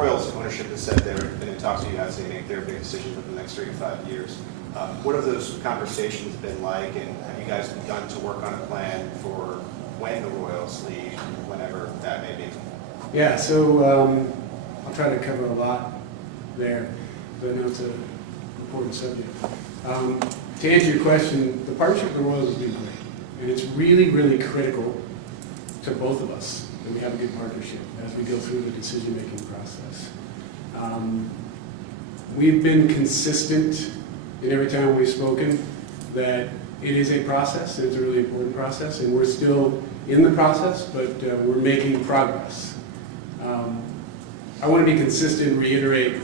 Royals ownership has said they're in talks with you guys to make their big decisions over the next 3 to 5 years. What have those conversations been like, and have you guys begun to work on a plan for when the Royals leave, whenever that may be? Yeah, so I'll try to cover a lot there, but I know it's an important subject. To answer your question, the partnership with the Royals has been great, and it's really, really critical to both of us that we have a good partnership as we go through the decision-making process. We've been consistent in every time we've spoken that it is a process, and it's a really important process, and we're still in the process, but we're making progress. I want to be consistent and reiterate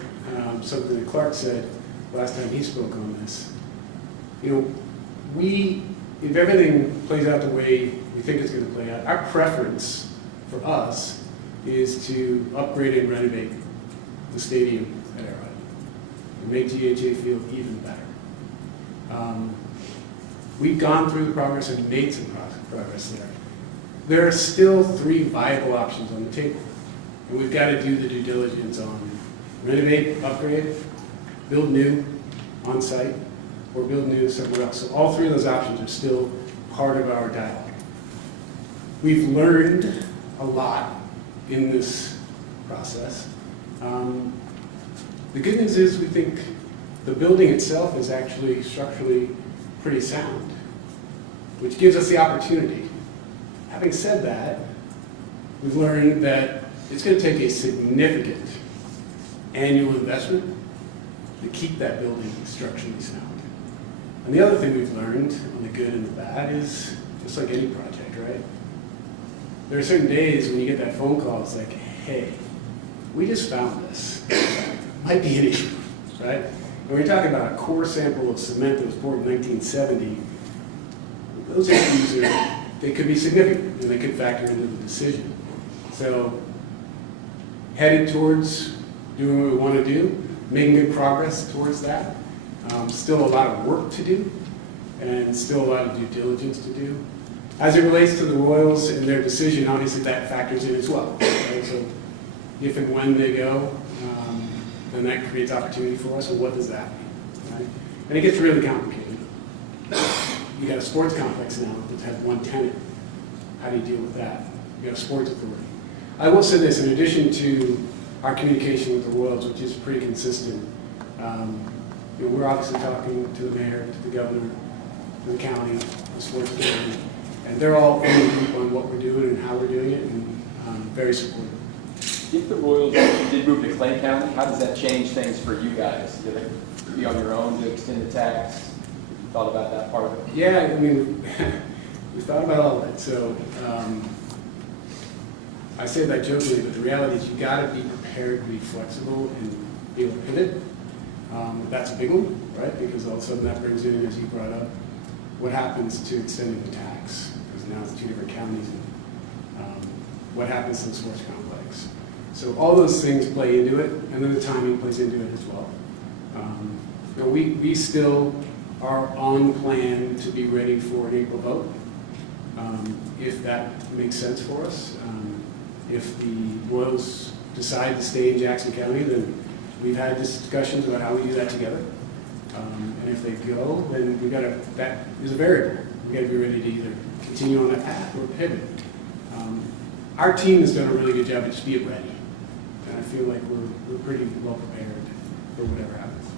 something that Clark said last time he spoke on this. You know, if everything plays out the way we think it's going to play out, our preference for us is to upgrade and renovate the stadium at Arrowhead and make GEHA Field even better. We've gone through the progress and made some progress there. There are still 3 viable options on the table, and we've got to do the due diligence on renovate, upgrade, build new on site, or build new somewhere else. So all 3 of those options are still part of our dialogue. We've learned a lot in this process. The good news is we think the building itself is actually structurally pretty sound, which gives us the opportunity. Having said that, we've learned that it's going to take a significant annual investment to keep that building structurally sound. And the other thing we've learned on the good and the bad is, just like any project, right? There are certain days when you get that phone call, it's like, hey, we just found this. Might be an issue, right? When you're talking about a core sample of cement that was poured in 1970, those issues they could be significant, and they could factor into the decision. So, headed towards doing what we want to do, making good progress towards that. Still a lot of work to do, and still a lot of due diligence to do. As it relates to the Royals and their decision, obviously that factors in as well. Right? So, if and when they go, then that creates opportunity for us. So what does that mean? Right? And it gets really complicated. You got a sports complex now that has one tenant. How do you deal with that? You got a sports authority. I will say this, in addition to our communication with the Royals, which is pretty consistent, we're obviously talking to the mayor, to the governor, to the county, the sports authority, and they're all in the group on what we're doing and how we're doing it, and very supportive. If the Royals did move to Clay County, how does that change things for you guys? Did it be on your own to extend the tax? You thought about that part of it? Yeah, I mean, we thought about all of it. So I say that jokingly, but the reality is you got to be prepared to be flexible and be able to pivot. That's a big one, right? Because all of a sudden that brings in, as you brought up, what happens to extending the tax? Because now it's 2 different counties. And, what happens to the sports complex? So all those things play into it, and then the timing plays into it as well. We still are on plan to be ready for an April vote, if that makes sense for us. If the Royals decide to stay in Jackson County, then we've had discussions about how we do that together. And if they go, then that is a variable. We've got to be ready to either continue on that path or pivot. Our team has done a really good job of just being ready. And I feel like we're pretty well prepared for whatever happens.